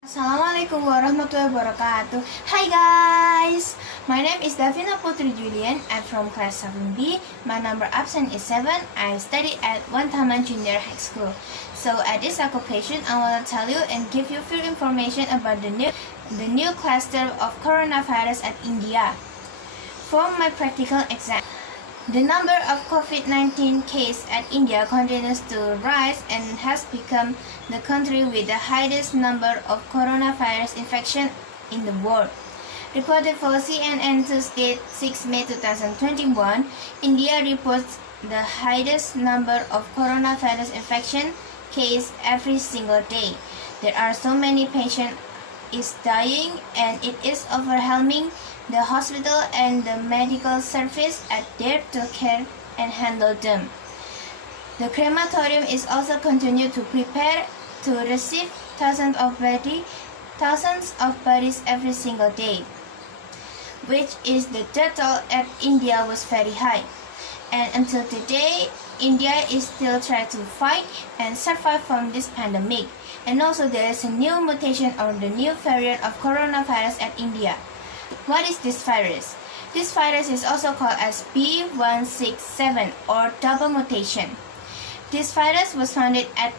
Assalamualaikum warahmatullahi wabarakatuh. Hi guys, my name is Davina Putri Julian. I'm from class 7B. My number absent is 7. I study at Wantaman Junior High School. So at this occupation, I want to tell you and give you full information about the new cluster of coronavirus at India. For my practical exam, the number of COVID-19 cases at India continues to rise and has become the country with the highest number of coronavirus infections in the world. Reported for CNN Tuesday, 6 May 2021, India reports the highest number of coronavirus infection cases every single day. There are so many patients is dying and it is overwhelming the hospital and the medical service are there to care and handle them. The crematorium is also continue to prepare to receive thousands of bodies every single day, which is the total at India was very high. And until today, India is still trying to fight and survive from this pandemic. And also there is a new mutation or the new variant of coronavirus at India. What is this virus? This virus is also called as B167 or double mutation. This virus was founded at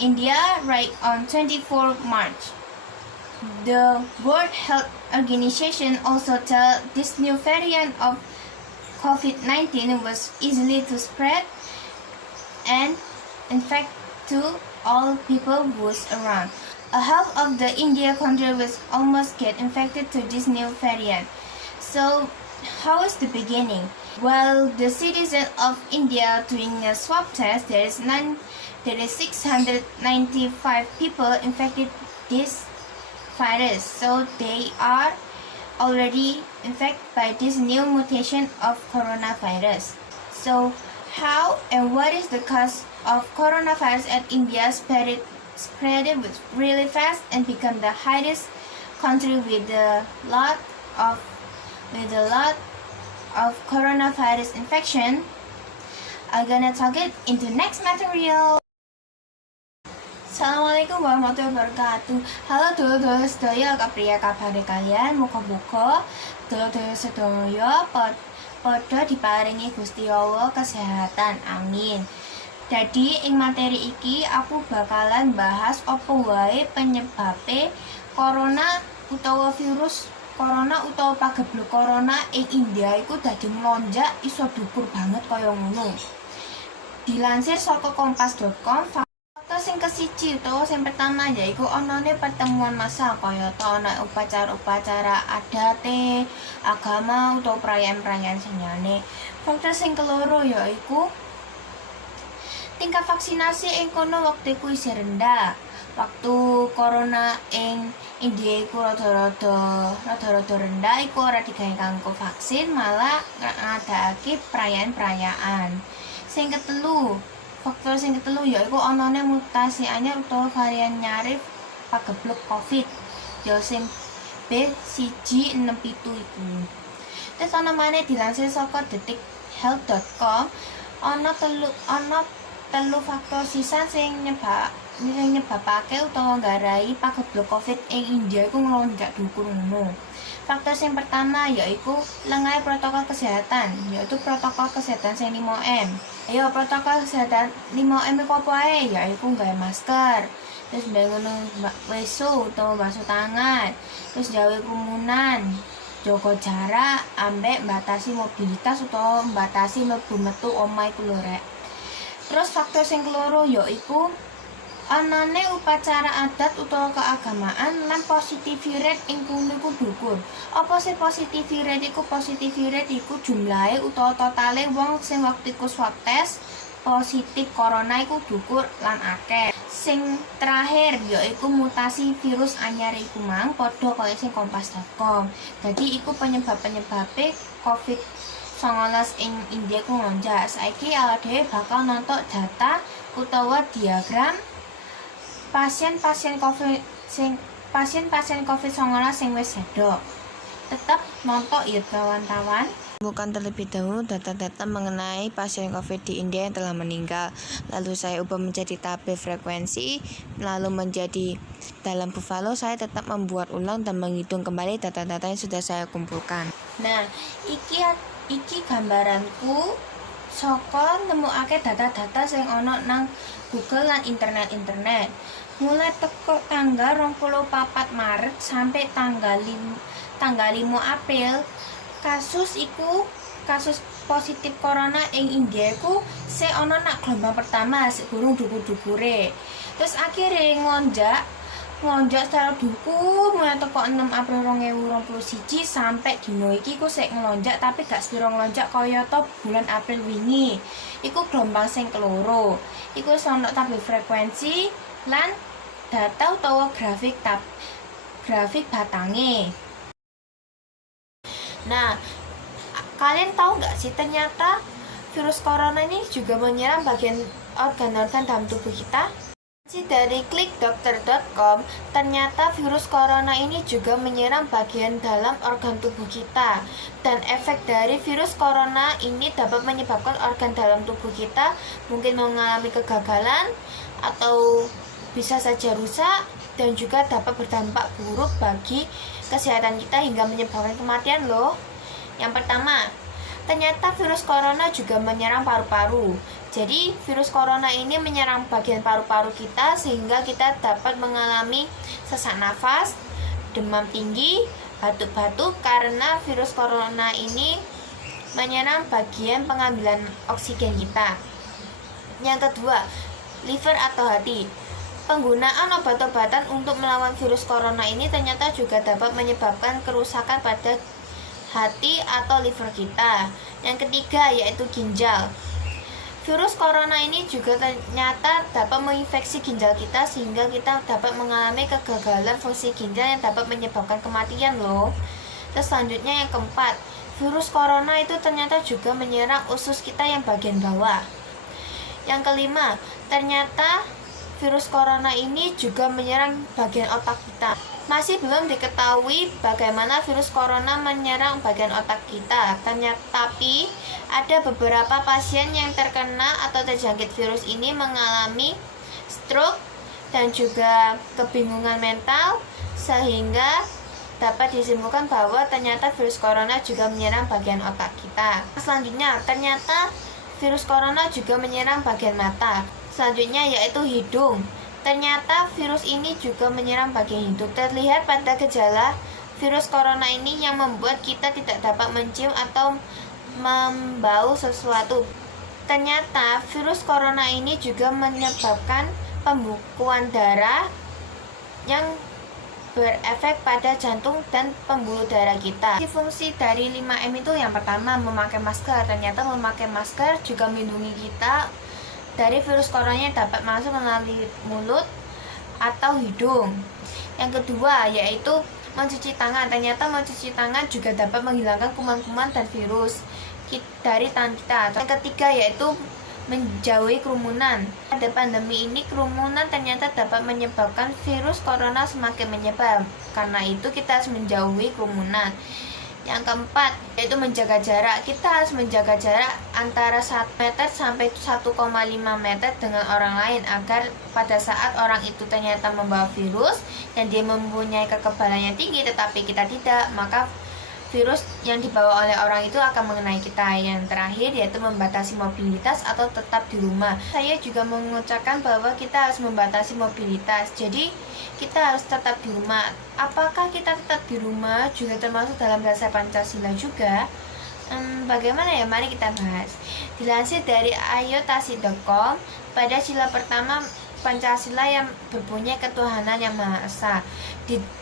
India right on 24 March. The World Health Organization also tell this new variant of COVID-19 was easily to spread and infect to all people who's around. A half of the India country was almost get infected to this new variant. So how is the beginning? Well, the citizens of India doing a swab test, there is 695 people infected this virus. So they are already infected by this new mutation of coronavirus. So how and what is the cause of coronavirus at India spread really fast and become the highest country with a lot of coronavirus infection? I'm gonna talk it into next material. Assalamualaikum warahmatullahi wabarakatuh. Halo dulur-dulur sedaya, kepriye kabare kalian? Muga-muga dulur-dulur sedaya padha diparingi Gusti Allah kesehatan. Amin. Jadi ing materi iki aku bakalan bahas apa wae penyebabe corona utawa virus corona utawa pagebluk corona ing India iku dadi melonjak iso dhuwur banget kaya ngono. Dilansir saka kompas.com, fakta sing kesiji utawa sing pertama yaiku onone pertemuan massal kaya ta ana upacara-upacara adate, agama utawa perayaan-perayaan senyane. Fakta sing keloro yaiku tingkat vaksinasi ing kono waktu iku isih rendah. Waktu corona ing India iku rada-rada rendah iku ora digawe kanggo vaksin, malah ngadakake perayaan-perayaan. Faktor sing ketelu yaiku anane mutasi anyar utawa varian nyarif pagebluk Covid. Ya sing B167 iku. Terus ana maneh dilansir saka detikhealth.com ana telu faktor sisa sing nyebabake utawa nggarai pagebluk Covid ing India iku ngelonjak dhuwur ngono. Faktor sing pertama yaiku lengahe protokol kesehatan, yaitu protokol kesehatan sing 5M. Ayo protokol kesehatan 5M iku apa ae? Yaiku nggawe masker, terus ngono WC utawa basuh tangan, terus gawe kerumunan, jaga jarak, ambek mbatasi mobilitas utawa mbatasi mlebu metu omah iku lho rek. Terus faktor sing keloro yaiku anane upacara adat utawa keagamaan lan positivity rate ing kono iku dhuwur. Apa sih positivity rate iku? Positivity rate iku jumlahe utawa totale wong sing waktu iku swab test positif corona iku dhuwur lan akeh. Sing terakhir yaiku mutasi virus anyar iku mang padha kaya sing kompas.com. Jadi iku penyebab-penyebabe COVID-19 ing India ku ngelonjak. Saiki awake dhewe bakal nonton data utawa diagram pasien-pasien COVID sing sing wis sedo. Tetep nonton ya kawan-kawan. Bukan terlebih dahulu data-data mengenai pasien COVID di India yang telah meninggal. Lalu saya ubah menjadi tabel frekuensi, lalu menjadi dalam Buffalo. Saya tetap membuat ulang dan menghitung kembali data-data yang sudah saya kumpulkan. Nah, iki gambaranku saka nemokake data-data sing ana nang Google lan internet. Mulai teko tanggal 24 Maret sampai tanggal 5 April. Kasus positif corona ing India iku sik ana nak gelombang pertama, sik gurung dhuwur-dhuwure. Terus akhirnya ngelonjak secara dhuwur mulai teko 6 April 2021 sampai dino iki ku sik ngelonjak tapi gak sepiro ngelonjak kaya to bulan April wingi. Iku gelombang sing keloro. Iku sono tabel frekuensi lan data utawa grafik batange. Nah, kalian tahu nggak sih ternyata virus corona ini juga menyerang bagian organ-organ dalam tubuh kita? Dari klikdokter.com, ternyata virus corona ini juga menyerang bagian dalam organ tubuh kita. Dan efek dari virus corona ini dapat menyebabkan organ dalam tubuh kita mungkin mengalami kegagalan atau bisa saja rusak dan juga dapat berdampak buruk bagi kesehatan kita hingga menyebabkan kematian loh. Yang pertama, ternyata virus corona juga menyerang paru-paru. Jadi virus corona ini menyerang bagian paru-paru kita sehingga kita dapat mengalami sesak nafas, demam tinggi, batuk-batuk karena virus corona ini menyerang bagian pengambilan oksigen kita. Yang kedua, liver atau hati. Penggunaan obat-obatan untuk melawan virus corona ini ternyata juga dapat menyebabkan kerusakan pada hati atau liver kita. Yang ketiga yaitu ginjal. Virus corona ini juga ternyata dapat menginfeksi ginjal kita sehingga kita dapat mengalami kegagalan fungsi ginjal yang dapat menyebabkan kematian loh. Terus selanjutnya yang keempat, virus corona itu ternyata juga menyerang usus kita yang bagian bawah. Yang kelima, ternyata virus corona ini juga menyerang bagian otak kita. Masih belum diketahui bagaimana virus corona menyerang bagian otak kita. Tapi ada beberapa pasien yang terkena atau terjangkit virus ini mengalami stroke dan juga kebingungan mental sehingga dapat disimpulkan bahwa ternyata virus corona juga menyerang bagian otak kita. Selanjutnya, ternyata virus corona juga menyerang bagian mata. Selanjutnya yaitu hidung. Ternyata virus ini juga menyerang bagian hidung. Terlihat pada gejala virus corona ini yang membuat kita tidak dapat mencium atau membau sesuatu. Ternyata virus corona ini juga menyebabkan pembekuan darah yang berefek pada jantung dan pembuluh darah kita. Fungsi dari 5M itu yang pertama memakai masker. Ternyata memakai masker juga melindungi kita dari virus corona yang dapat masuk melalui mulut atau hidung. Yang kedua yaitu mencuci tangan. Ternyata mencuci tangan juga dapat menghilangkan kuman-kuman dan virus dari tangan kita. Yang ketiga yaitu menjauhi kerumunan. Pada pandemi ini kerumunan ternyata dapat menyebabkan virus corona semakin menyebar. Karena itu kita harus menjauhi kerumunan. Yang keempat yaitu menjaga jarak. Kita harus menjaga jarak antara 1 meter sampai 1,5 meter dengan orang lain agar pada saat orang itu ternyata membawa virus dan dia mempunyai kekebalan yang tinggi tetapi kita tidak, maka virus yang dibawa oleh orang itu akan mengenai kita. Yang terakhir yaitu membatasi mobilitas atau tetap di rumah. Saya juga mengucapkan bahwa kita harus membatasi mobilitas. Jadi kita harus tetap di rumah. Apakah kita tetap di rumah juga termasuk dalam dasar Pancasila juga? Bagaimana ya? Mari kita bahas. Dilansir dari ayotasi.com, pada sila pertama Pancasila yang berbunyi ketuhanan yang Maha Esa.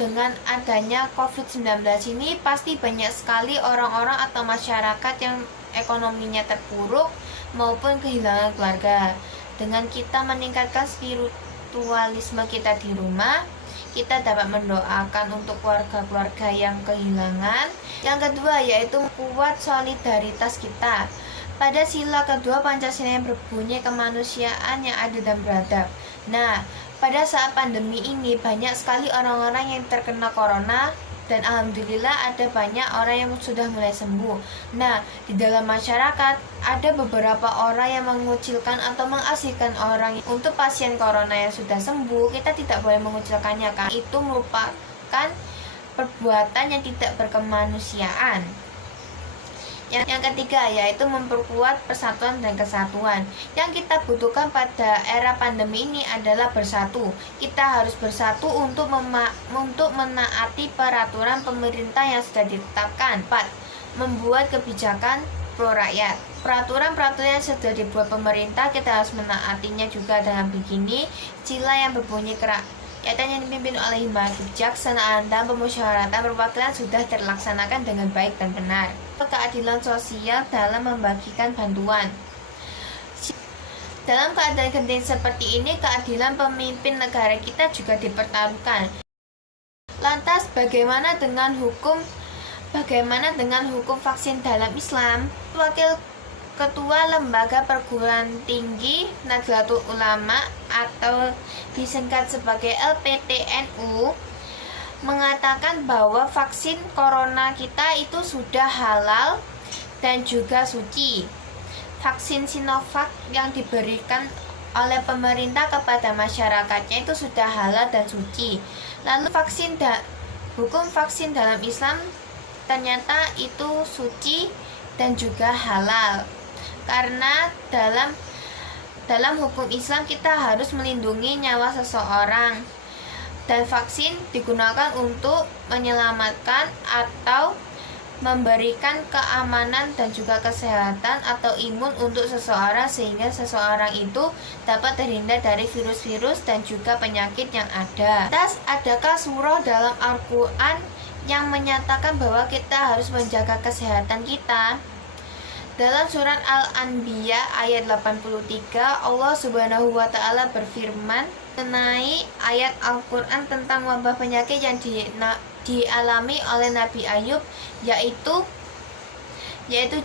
Dengan adanya COVID-19 ini pasti banyak sekali orang-orang atau masyarakat yang ekonominya terpuruk maupun kehilangan keluarga. Dengan kita meningkatkan spiritualisme kita di rumah, kita dapat mendoakan untuk keluarga-keluarga yang kehilangan. Yang kedua yaitu kuat solidaritas kita. Pada sila kedua Pancasila yang berbunyi kemanusiaan yang adil dan beradab. Nah, pada saat pandemi ini banyak sekali orang-orang yang terkena corona Dan alhamdulillah ada banyak orang yang sudah mulai sembuh. Nah, di dalam masyarakat ada beberapa orang yang mengucilkan atau mengasihkan orang. Untuk pasien corona yang sudah sembuh, kita tidak boleh mengucilkannya, kan? Itu merupakan perbuatan yang tidak berkemanusiaan. Yang ketiga yaitu memperkuat persatuan dan kesatuan. Yang kita butuhkan pada era pandemi ini adalah bersatu. Kita harus bersatu untuk menaati peraturan pemerintah yang sudah ditetapkan. 4. Membuat kebijakan pro rakyat. Peraturan-peraturan yang sudah dibuat pemerintah kita harus menaatinya juga dengan begini. Sila yang berbunyi yang dipimpin oleh hikmat kebijaksanaan dan pemusyawaratan perwakilan sudah terlaksanakan dengan baik dan benar. Keadilan sosial dalam membagikan bantuan. Dalam keadaan genting seperti ini, keadilan pemimpin negara kita juga dipertaruhkan. Lantas, bagaimana dengan hukum vaksin dalam Islam? Wakil Ketua Lembaga Perguruan Tinggi Nahdlatul Ulama atau disingkat sebagai LPTNU mengatakan bahwa vaksin corona kita itu sudah halal dan juga suci. Vaksin Sinovac yang diberikan oleh pemerintah kepada masyarakatnya itu sudah halal dan suci. Lalu hukum vaksin dalam Islam ternyata itu suci dan juga halal. Karena dalam hukum Islam kita harus melindungi nyawa seseorang, dan vaksin digunakan untuk menyelamatkan atau memberikan keamanan dan juga kesehatan atau imun untuk seseorang sehingga seseorang itu dapat terhindar dari virus-virus dan juga penyakit yang ada. Lantas, adakah surah dalam Al-Quran yang menyatakan bahwa kita harus menjaga kesehatan kita? Dalam surat Al-Anbiya ayat 83, Allah Subhanahu wa taala berfirman mengenai ayat Al-Qur'an tentang wabah penyakit yang dialami oleh Nabi Ayub, yaitu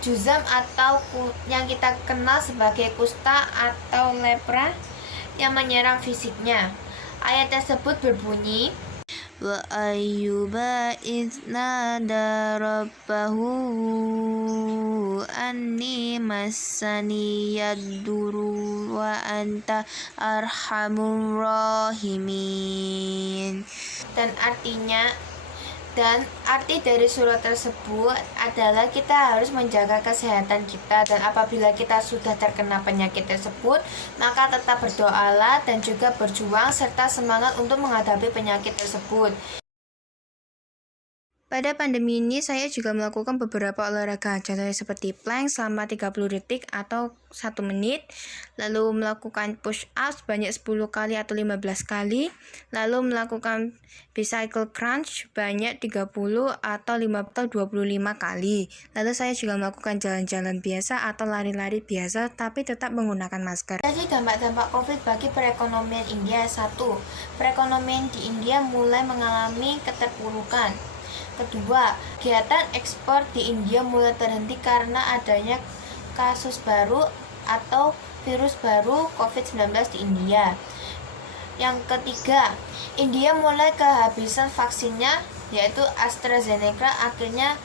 juzam atau yang kita kenal sebagai kusta atau lepra yang menyerang fisiknya. Ayat tersebut berbunyi, wa ayyuba iznada rabbahu anni massani yadduru wa anta arhamur rahimin. Dan arti dari surat tersebut adalah kita harus menjaga kesehatan kita, dan apabila kita sudah terkena penyakit tersebut, maka tetap berdoalah dan juga berjuang serta semangat untuk menghadapi penyakit tersebut. Pada pandemi ini saya juga melakukan beberapa olahraga, contohnya seperti plank selama 30 detik atau 1 menit, lalu melakukan push up sebanyak 10 kali atau 15 kali, lalu melakukan bicycle crunch banyak 30 atau 25 atau 25 kali. Lalu saya juga melakukan jalan-jalan biasa atau lari-lari biasa tapi tetap menggunakan masker. Jadi dampak-dampak COVID bagi perekonomian India. 1. Perekonomian di India mulai mengalami keterpurukan. Kedua, kegiatan ekspor di India mulai terhenti karena adanya kasus baru atau virus baru COVID-19 di India. Yang ketiga, India mulai kehabisan vaksinnya yaitu AstraZeneca. Akhirnya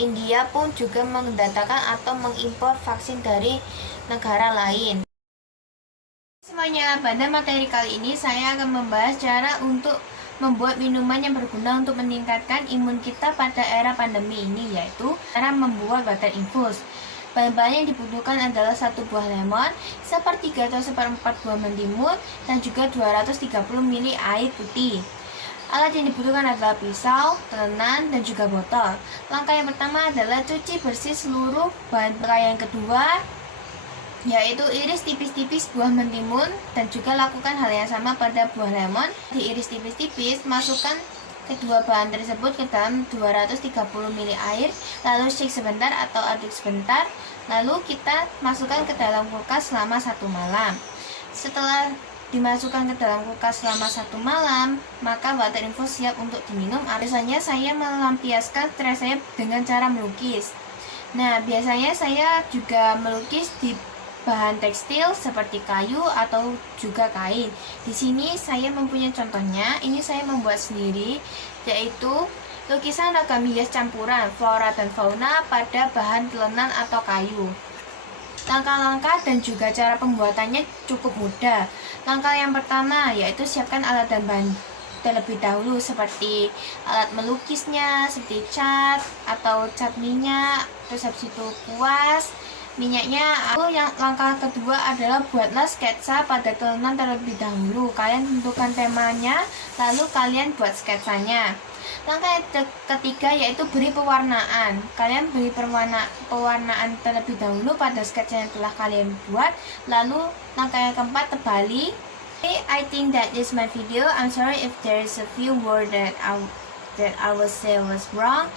India pun juga mendatangkan atau mengimpor vaksin dari negara lain. Semuanya, pada materi kali ini saya akan membahas cara untuk membuat minuman yang berguna untuk meningkatkan imun kita pada era pandemi ini, yaitu cara membuat water infus. Bahan-bahan yang dibutuhkan adalah 1 buah lemon, 1/3 atau 1/4 buah mentimun, dan juga 230 ml air putih. Alat yang dibutuhkan adalah pisau, telenan, dan juga botol. Langkah yang pertama adalah cuci bersih seluruh bahan. Langkah yang kedua yaitu iris tipis-tipis buah mentimun, dan juga lakukan hal yang sama pada buah lemon. Diiris tipis-tipis, masukkan kedua bahan tersebut ke dalam 230 ml air, lalu shake sebentar atau aduk sebentar, lalu kita masukkan ke dalam kulkas selama 1 malam. Setelah dimasukkan ke dalam kulkas selama 1 malam, maka water infus siap untuk diminum. Biasanya saya melampiaskan stres saya dengan cara melukis. Nah, biasanya saya juga melukis di bahan tekstil seperti kayu atau juga kain. Di sini saya mempunyai contohnya. Ini saya membuat sendiri, yaitu lukisan ragam hias campuran flora dan fauna pada bahan telenang atau kayu. Langkah-langkah dan juga cara pembuatannya cukup mudah. Langkah yang pertama yaitu siapkan alat dan bahan terlebih dahulu, seperti alat melukisnya, seperti cat atau cat minyak, terus habis itu kuas, minyaknya. Yang langkah kedua adalah buatlah sketsa pada telenang terlebih dahulu. Kalian tentukan temanya, lalu kalian buat sketsanya. Langkah ketiga yaitu beri pewarnaan. Kalian beri pewarnaan terlebih dahulu pada sketsa yang telah kalian buat. Lalu langkah yang keempat, tebali. I think that is my video. I'm sorry if there is a few words that I will say was wrong.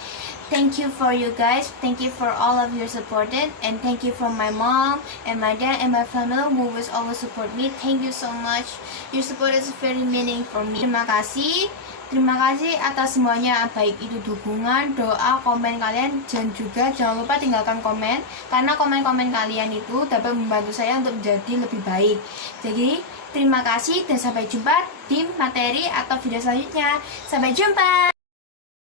Thank you for you guys. Thank you for all of your support, and thank you for my mom and my dad and my family who always support me. Thank you so much. Your support is very meaning for me. Terima kasih atas semuanya, baik itu dukungan, doa, komen kalian, dan juga jangan lupa tinggalkan komen, karena komen-komen kalian itu dapat membantu saya untuk menjadi lebih baik. Jadi terima kasih dan sampai jumpa di materi atau video selanjutnya. Sampai jumpa.